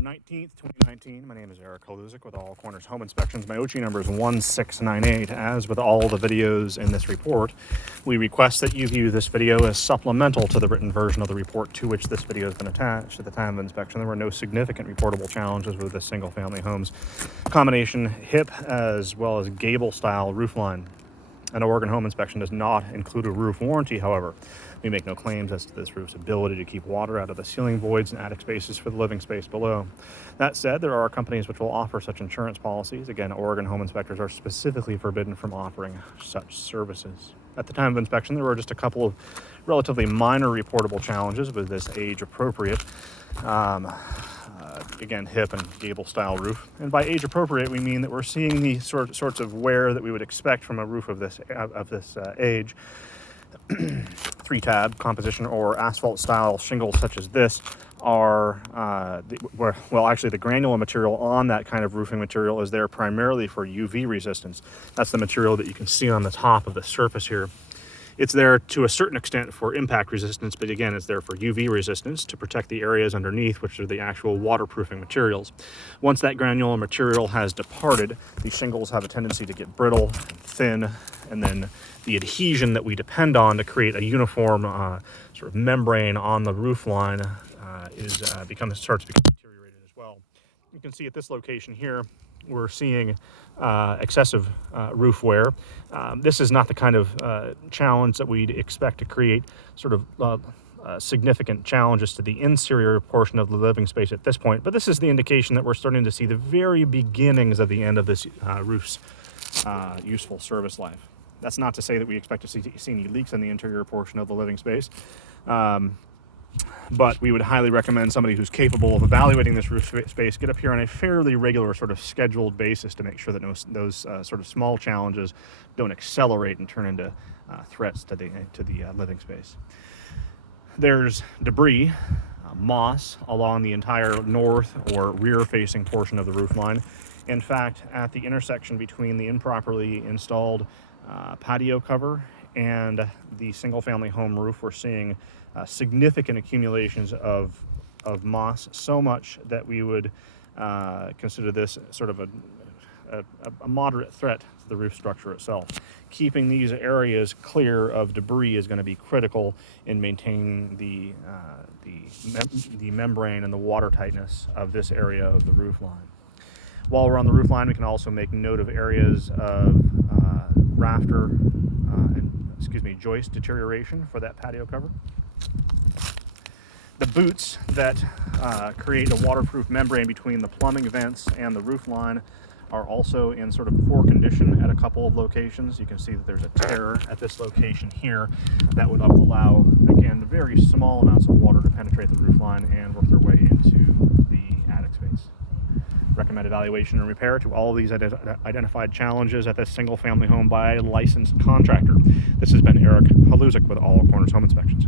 19th, 2019. My name is Eric Haluzik with All Corners Home Inspections. My OG number is 1698. As with all the videos in this report, we request that you view this video as supplemental to the written version of the report to which this video has been attached. At the time of inspection, there were no significant reportable challenges with the single-family home's combination hip as well as gable-style roofline. An Oregon home inspection does not include a roof warranty, however. We make no claims as to this roof's ability to keep water out of the ceiling voids and attic spaces for the living space below. That said, there are companies which will offer such insurance policies. Again, Oregon home inspectors are specifically forbidden from offering such services. At the time of inspection, there were just a couple of relatively minor reportable challenges with this age-appropriate again, hip and gable style roof. And by age appropriate, we mean that we're seeing the sorts of wear that we would expect from a roof of this age. 3-tab composition or asphalt style shingles such as this are actually the granular material on that kind of roofing material is there primarily for UV resistance. That's the material that you can see on the top of the surface here. It's there to a certain extent for impact resistance, but again, it's there for UV resistance to protect the areas underneath, which are the actual waterproofing materials. Once that granular material has departed, the shingles have a tendency to get brittle and thin, and then the adhesion that we depend on to create a uniform sort of membrane on the roof line starts to become deteriorated as well. You can see at this location here, we're seeing excessive roof wear. This is not the kind of challenge that we'd expect to create sort of significant challenges to the interior portion of the living space at this point, but this is the indication that we're starting to see the very beginnings of the end of this roof's useful service life. That's not to say that we expect to see any leaks in the interior portion of the living space. But we would highly recommend somebody who's capable of evaluating this roof space get up here on a fairly regular sort of scheduled basis to make sure that those sort of small challenges don't accelerate and turn into threats to the living space. There's debris, moss, along the entire north or rear facing portion of the roof line. In fact, at the intersection between the improperly installed patio cover and the single-family home roof, we're seeing significant accumulations of moss, so much that we would consider this sort of a moderate threat to the roof structure itself. Keeping these areas clear of debris is going to be critical in maintaining the membrane and the water tightness of this area of the roof line. While we're on the roof line, we can also make note of areas of joist deterioration for that patio cover. The boots that create a waterproof membrane between the plumbing vents and the roof line are also in sort of poor condition at a couple of locations. You can see that there's a tear at this location here that would allow, again, very small amounts of water to penetrate the roof line and work their way into the attic space. Recommend evaluation and repair to all of these identified challenges at this single-family home by a licensed contractor. This has been Eric Haluzik with All Corners Home Inspections.